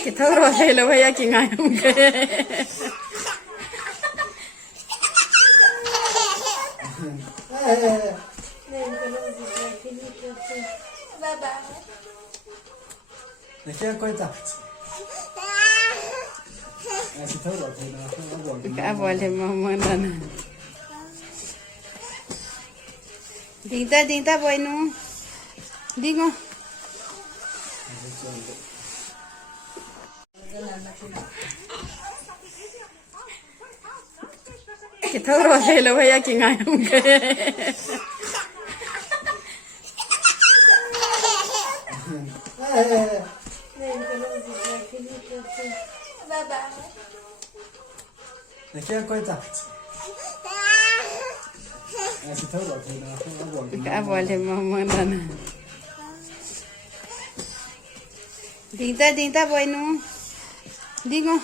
Kita udah hello ya kinga yung Kaya ko ito. Ika boleh mama nana. Dinta boy nu. Dingo. Kita udah hello ya kinga yung Kaya ko ito. Ika boleh mama nana. Dinta boy nu. Dingo.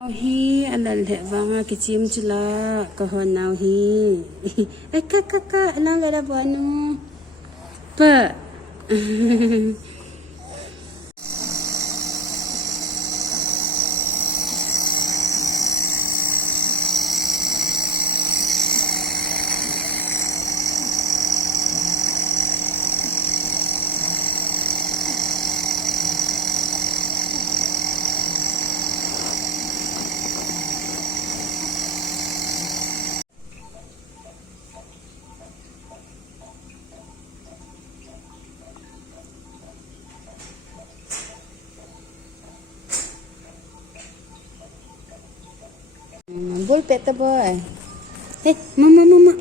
Hi alal he banga kicim chula kahon now hi. Kaka lang ada banu. Pa. Bol peta boy. Hey, mama.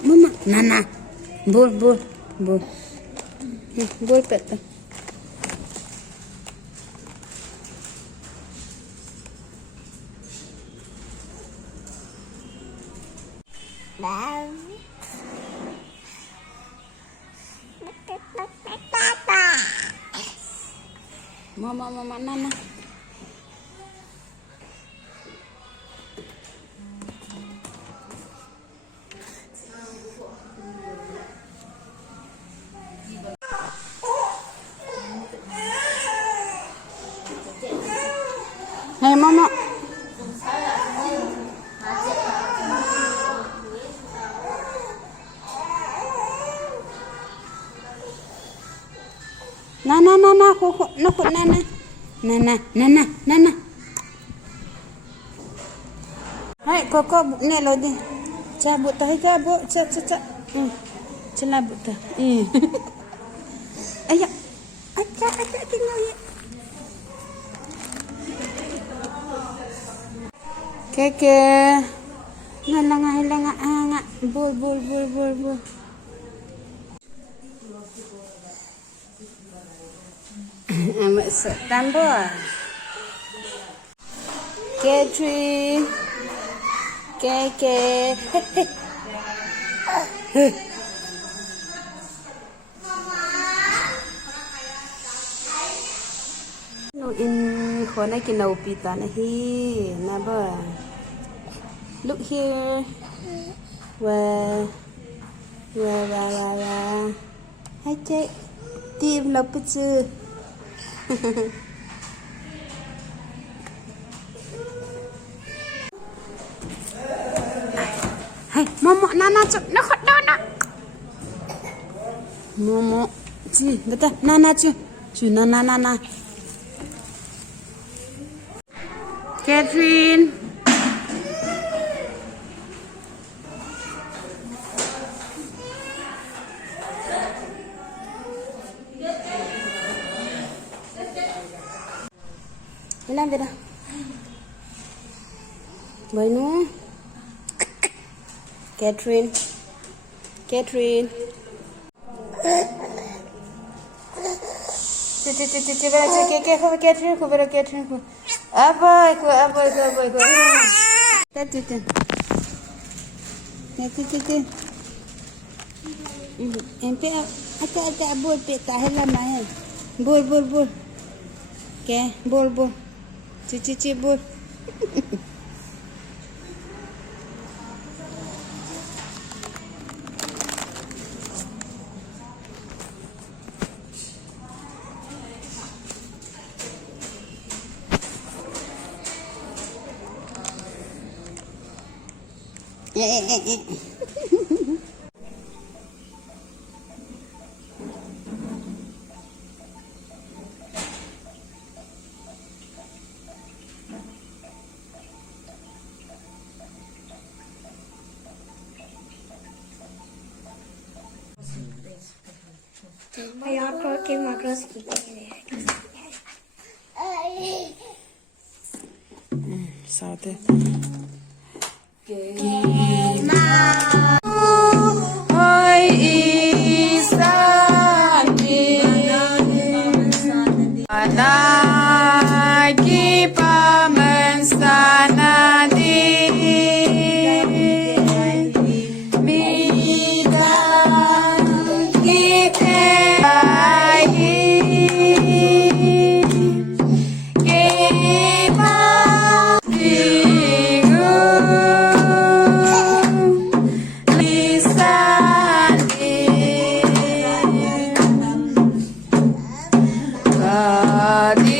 Nana. Bol. Bol peta. Mama, Nana. Hey, mama. Nana, koko, Nana. Hai, koko, ni lo di. Cabut tahi ka, bu, ca. Celabut tah. Ayo. Acak tinggal ya. Keke. Ngalang. Bol. Amat tambah. Catherine. Keke. No in khona kinau pita na hi na ba. Look here. Wow. Hai chị. Tim lộc chứ. Hey, Momo, Nana, nó khóc đó nè. Momo, chị, betul, Nana cu, Nana. Catherine. Hilang dia dah. Bainu. Catherine. Catherine. Apa aku. Tatu. Empe ada bol peta hela mai. Bol. Ke, bol. Cici bol. Ayoko kay Macros kita. Saute. Hoy isa lagi pamensana di bidang kita Adi